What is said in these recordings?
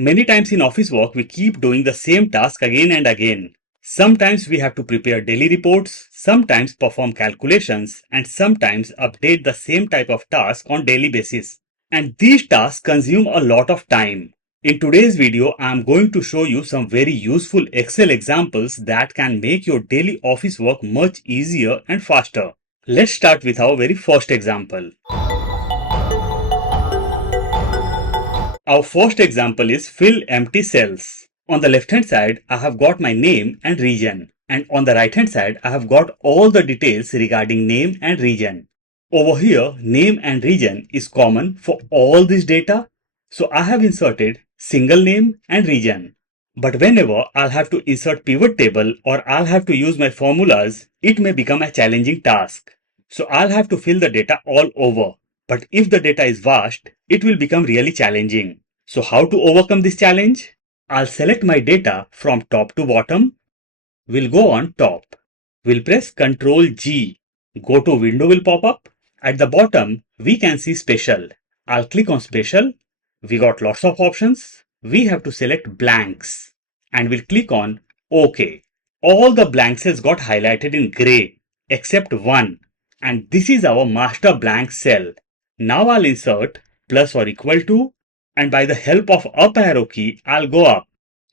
Many times in office work, we keep doing the same task again and again. Sometimes we have to prepare daily reports, sometimes perform calculations, and sometimes update the same type of task on daily basis. And these tasks consume a lot of time. In today's video, I am going to show you some very useful Excel examples that can make your daily office work much easier and faster. Let's start with our very first example. Our first example is fill empty cells. On the left hand side, I have got my name and region. And on the right hand side, I have got all the details regarding name and region. Over here, name and region is common for all this data. So I have inserted single name and region. But whenever I'll have to insert pivot table or I'll have to use my formulas, it may become a challenging task. So I'll have to fill the data all over. But if the data is vast, it will become really challenging. So how to overcome this challenge? I'll select my data from top to bottom. We'll go on top. We'll press Ctrl G. Go to window will pop up. At the bottom, we can see special. I'll click on special. We got lots of options. We have to select blanks. And we'll click on OK. All the blank cells got highlighted in gray except one. And this is our master blank cell. Now I'll insert plus or equal to, and by the help of up arrow key, I'll go up.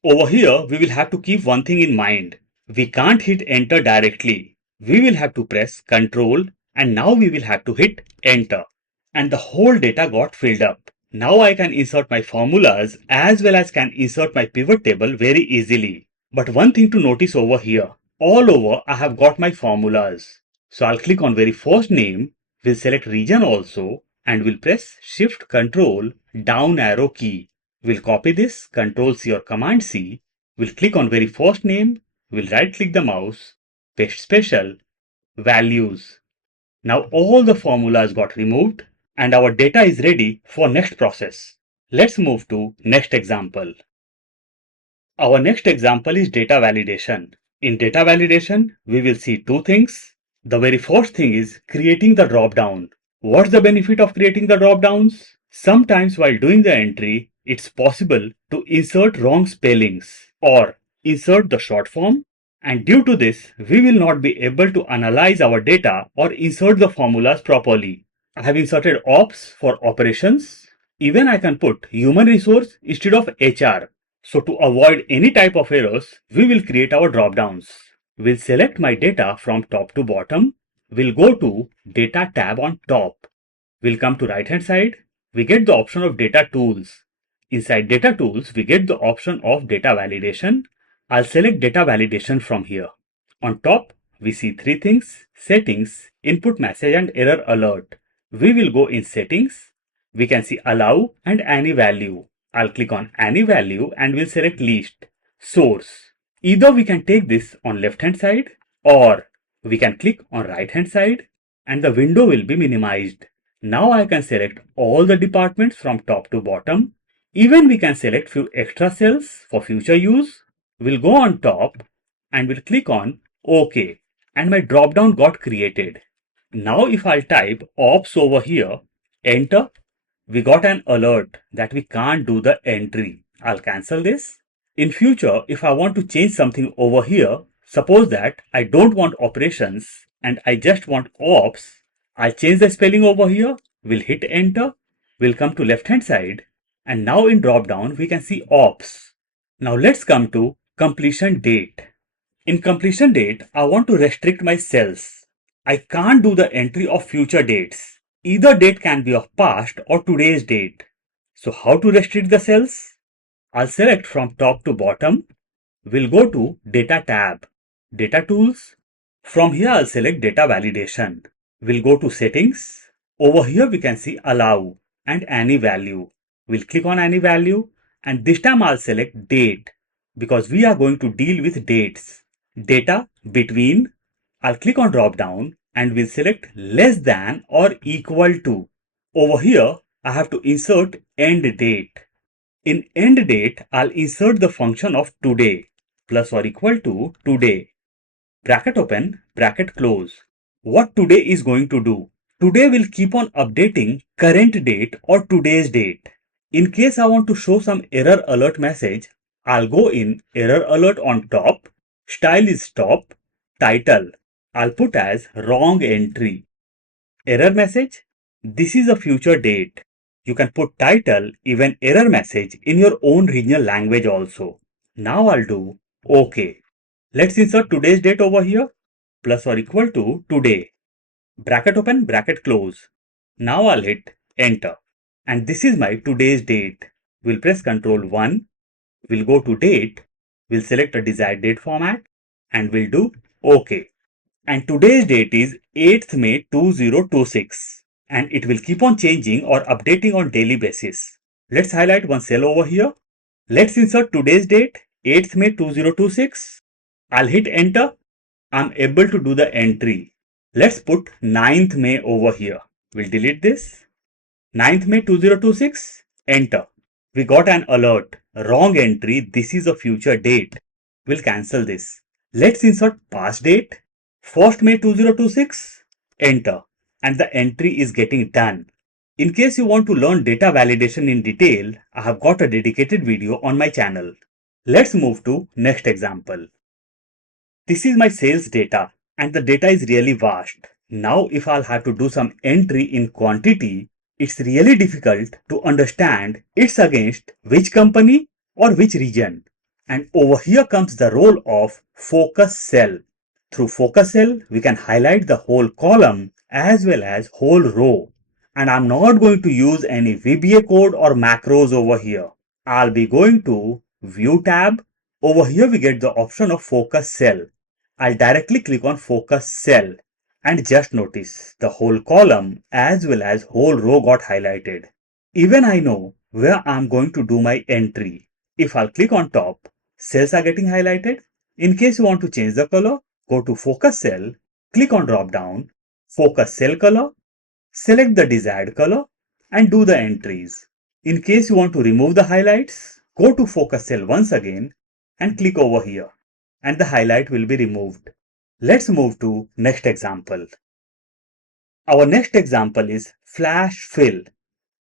Over here, we will have to keep one thing in mind. We can't hit enter directly. We will have to press Ctrl and now we will have to hit enter. And the whole data got filled up. Now I can insert my formulas as well as can insert my pivot table very easily. But one thing to notice over here, all over I have got my formulas. So I'll click on very first name, we'll select region also, and we'll press Shift Ctrl down arrow key. We'll copy this, Ctrl C or Command C. We'll click on very first name, we'll right click the mouse, paste special, values. Now all the formulas got removed and our data is ready for next process. Let's move to next example. Our next example is data validation. In data validation, we will see two things. The very first thing is creating the drop down. What's the benefit of creating the drop downs? Sometimes while doing the entry, it's possible to insert wrong spellings or insert the short form, and due to this, we will not be able to analyze our data or insert the formulas properly. I have inserted ops for operations. Even I can put human resource instead of HR. So to avoid any type of errors, we will create our drop downs. We'll select my data from top to bottom. We'll go to Data tab on top. We'll come to right hand side. We get the option of Data Tools. Inside Data Tools, we get the option of Data Validation. I'll select Data Validation from here. On top, we see three things: Settings, Input Message and Error Alert. We will go in Settings. We can see Allow and Any Value. I'll click on Any Value and we'll select List. Source. Either we can take this on left hand side or we can click on right hand side and the window will be minimized. Now I can select all the departments from top to bottom. Even we can select few extra cells for future use. We'll go on top and we'll click on OK and my drop down got created. Now if I'll type ops over here, enter, we got an alert that we can't do the entry. I'll cancel this. In future, if I want to change something over here, suppose that I don't want operations and I just want ops, I'll change the spelling over here. We'll hit enter. We'll come to left hand side and now in drop down we can see ops. Now let's come to completion date. In completion date, I want to restrict my cells. I can't do the entry of future dates. Either date can be of past or today's date. So how to restrict the cells? I'll select from top to bottom. We'll go to Data tab, Data Tools. From here I'll select Data Validation. We'll go to Settings. Over here we can see Allow and Any Value. We'll click on Any Value and this time I'll select Date because we are going to deal with dates. Data between. I'll click on drop down and we'll select less than or equal to. Over here I have to insert end date. In end date, I'll insert the function of today plus or equal to today. Bracket open, bracket close. What today is going to do? Today will keep on updating current date or today's date. In case I want to show some error alert message, I'll go in error alert on top, style is top, title, I'll put as wrong entry. Error message, this is a future date. You can put title, even error message in your own regional language also. Now I'll do OK. Let's insert today's date over here, plus or equal to today. Bracket open, bracket close. Now I'll hit enter. And this is my today's date. We'll press Ctrl 1. We'll go to date. We'll select a desired date format and we'll do OK. And today's date is 8th May 2026. And it will keep on changing or updating on daily basis. Let's highlight one cell over here. Let's insert today's date, 8th May 2026. I'll hit enter. I'm able to do the entry. Let's put 9th May over here. We'll delete this. 9th May 2026. Enter. We got an alert. Wrong entry. This is a future date. We'll cancel this. Let's insert past date. 1st May 2026. Enter. And the entry is getting done. In case you want to learn data validation in detail, I have got a dedicated video on my channel. Let's move to next example. This is my sales data and the data is really vast. Now if I'll have to do some entry in quantity, it's really difficult to understand it's against which company or which region. And over here comes the role of focus cell. Through focus cell, we can highlight the whole column as well as whole row. And I'm not going to use any VBA code or macros over here. I'll be going to View tab. Over here we get the option of focus cell. I'll directly click on focus cell and just notice the whole column as well as whole row got highlighted. Even I know where I'm going to do my entry. If I'll click on top, cells are getting highlighted. In case you want to change the color, go to focus cell, click on drop down, focus cell color, select the desired color and do the entries. In case you want to remove the highlights, go to focus cell once again and click over here and the highlight will be removed. Let's move to next example. Our next example is flash fill.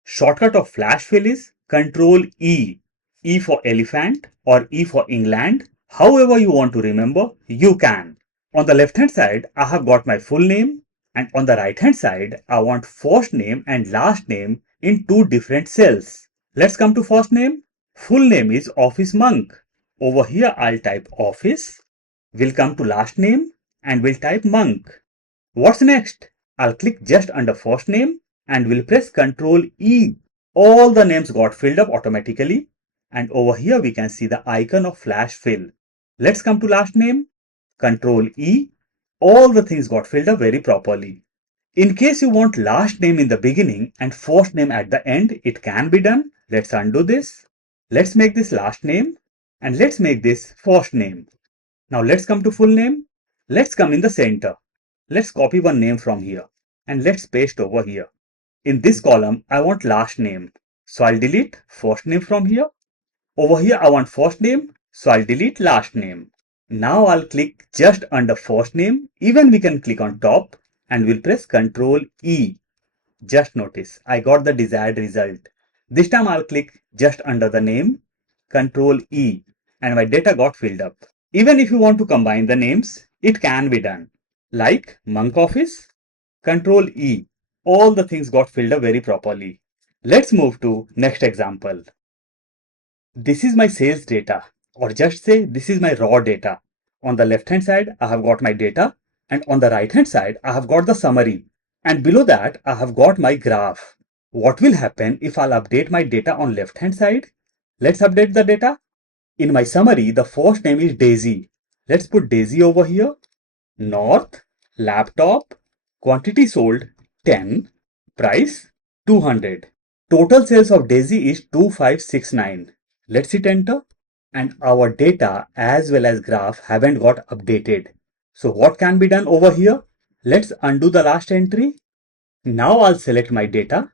Shortcut of flash fill is Control E. E for elephant or E for England. However you want to remember, you can. On the left hand side, I have got my full name and on the right hand side, I want first name and last name in two different cells. Let's come to first name. Full name is Office Monk. Over here, I'll type office. We'll come to last name and we'll type monk. What's next? I'll click just under first name and we'll press Ctrl E. All the names got filled up automatically. And over here we can see the icon of flash fill. Let's come to last name. Ctrl E. All the things got filled up very properly. In case you want last name in the beginning and first name at the end, it can be done. Let's undo this. Let's make this last name and let's make this first name. Now let's come to full name. Let's come in the center. Let's copy one name from here and let's paste over here. In this column, I want last name. So I'll delete first name from here. Over here, I want first name. So I'll delete last name. Now I'll click just under first name. Even we can click on top and we'll press Ctrl E. Just notice I got the desired result. This time I'll click just under the name, Ctrl E, and my data got filled up. Even if you want to combine the names, it can be done. Like Monk Office, Ctrl E. All the things got filled up very properly. Let's move to next example. This is my sales data, or just say this is my raw data. On the left hand side, I have got my data, and on the right hand side, I have got the summary. And below that, I have got my graph. What will happen if I'll update my data on left hand side? Let's update the data. In my summary, the first name is Daisy. Let's put Daisy over here. North, laptop, quantity sold 10, price 200. Total sales of Daisy is 2569. Let's hit enter and our data as well as graph haven't got updated. So what can be done over here? Let's undo the last entry. Now I'll select my data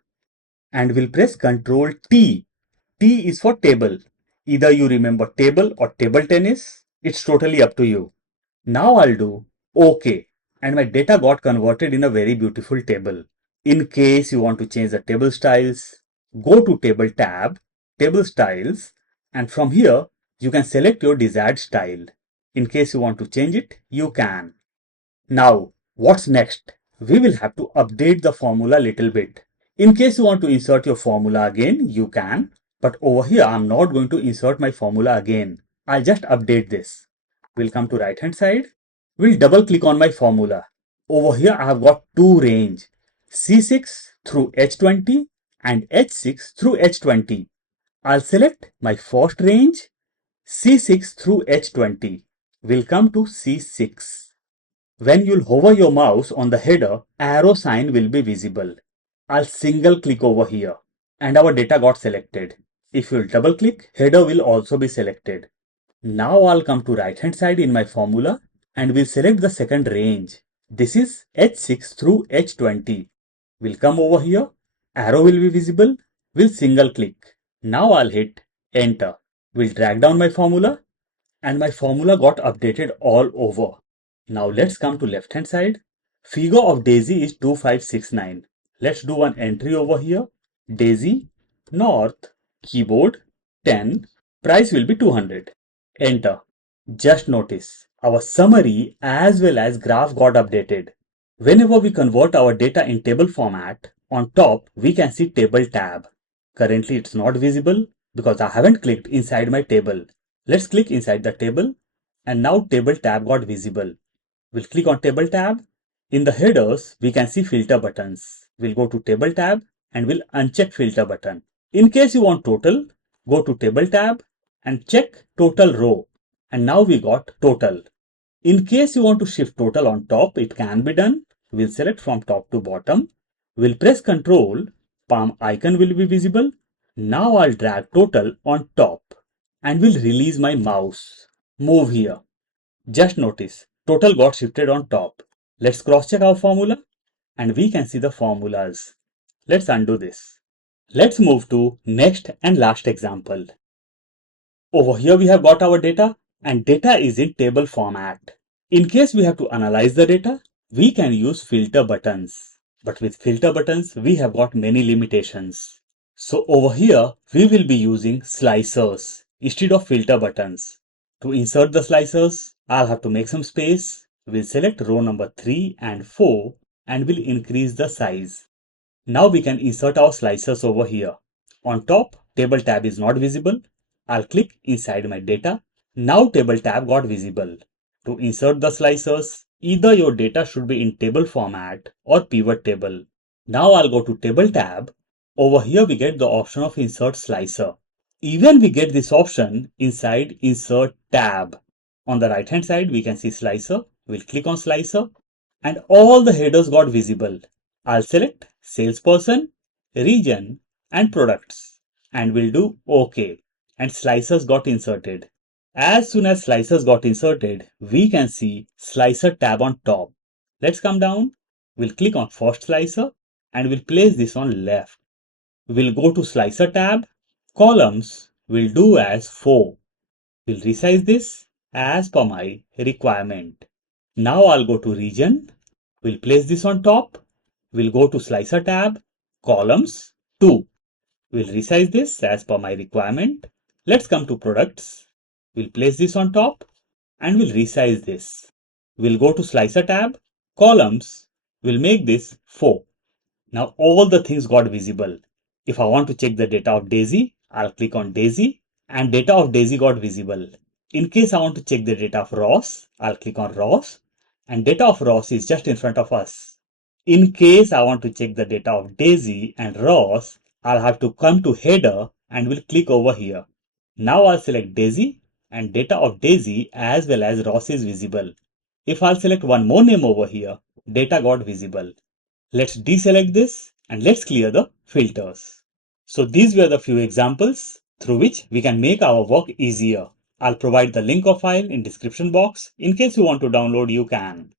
and we'll press Ctrl T. T is for table. Either you remember table or table tennis. It's totally up to you. Now I'll do OK and my data got converted in a very beautiful table. In case you want to change the table styles, Go to Table tab, Table Styles, and from here you can select your desired style. In case you want to change it, you can. Now, what's next? We will have to update the formula a little bit. In case you want to insert your formula again, you can. But over here, I'm not going to insert my formula again. I'll just update this. We'll come to right hand side. We'll double click on my formula. Over here, I have got two range, C6 through H20 and H6 through H20. I'll select my first range, C6 through H20. We'll come to C6. When you'll hover your mouse on the header, arrow sign will be visible. I'll single click over here and our data got selected. If you'll double click, header will also be selected. Now I'll come to right hand side in my formula and we'll select the second range. This is H6 through H20. We'll come over here, arrow will be visible, we'll single click. Now I'll hit enter. We'll drag down my formula and my formula got updated all over. Now let's come to left hand side. Figure of Daisy is 2569. Let's do one entry over here. Daisy, North, keyboard, 10, price will be 200. Enter. Just notice, our summary as well as graph got updated. Whenever we convert our data in table format, on top we can see table tab. Currently it's not visible because I haven't clicked inside my table. Let's click inside the table and now table tab got visible. We'll click on table tab. In the headers, we can see filter buttons. We'll go to table tab and we'll uncheck filter button. In case you want total, go to table tab and check total row. And now we got total. In case you want to shift total on top, it can be done. We'll select from top to bottom. We'll press Ctrl, palm icon will be visible. Now I'll drag total on top and will release my mouse. Move here. Just notice, total got shifted on top. Let's cross check our formula and we can see the formulas. Let's undo this. Let's move to next and last example. Over here we have got our data and data is in table format. In case we have to analyze the data, we can use filter buttons. But with filter buttons, we have got many limitations. So over here, we will be using slicers instead of filter buttons. To insert the slicers, I'll have to make some space. We'll select row number 3 and 4 and we'll increase the size. Now we can insert our slicers over here. On top, table tab is not visible. I'll click inside my data. Now table tab got visible. To insert the slicers, either your data should be in table format or pivot table. Now I'll go to table tab. Over here we get the option of insert slicer. Even we get this option inside insert tab. On the right hand side we can see slicer. We'll click on slicer and all the headers got visible. I'll select salesperson, region and products and we'll do OK and slicers got inserted. As soon as slicers got inserted, we can see slicer tab on top. Let's come down. We'll click on first slicer and we'll place this on left. We'll go to slicer tab. Columns will do as 4. We'll resize this as per my requirement. Now I'll go to region. We'll place this on top. We'll go to slicer tab. Columns 2. We'll resize this as per my requirement. Let's come to products. We'll place this on top and we'll resize this. We'll go to slicer tab. Columns. We'll make this 4. Now all the things got visible. If I want to check the data of Daisy, I'll click on Daisy and data of Daisy got visible. In case I want to check the data of Ross, I'll click on Ross and data of Ross is just in front of us. In case I want to check the data of Daisy and Ross, I'll have to come to header and we'll click over here. Now I'll select Daisy and data of Daisy as well as Ross is visible. If I'll select one more name over here, data got visible. Let's deselect this and let's clear the filters. So these were the few examples through which we can make our work easier. I'll provide the link of file in description box. In case you want to download, you can.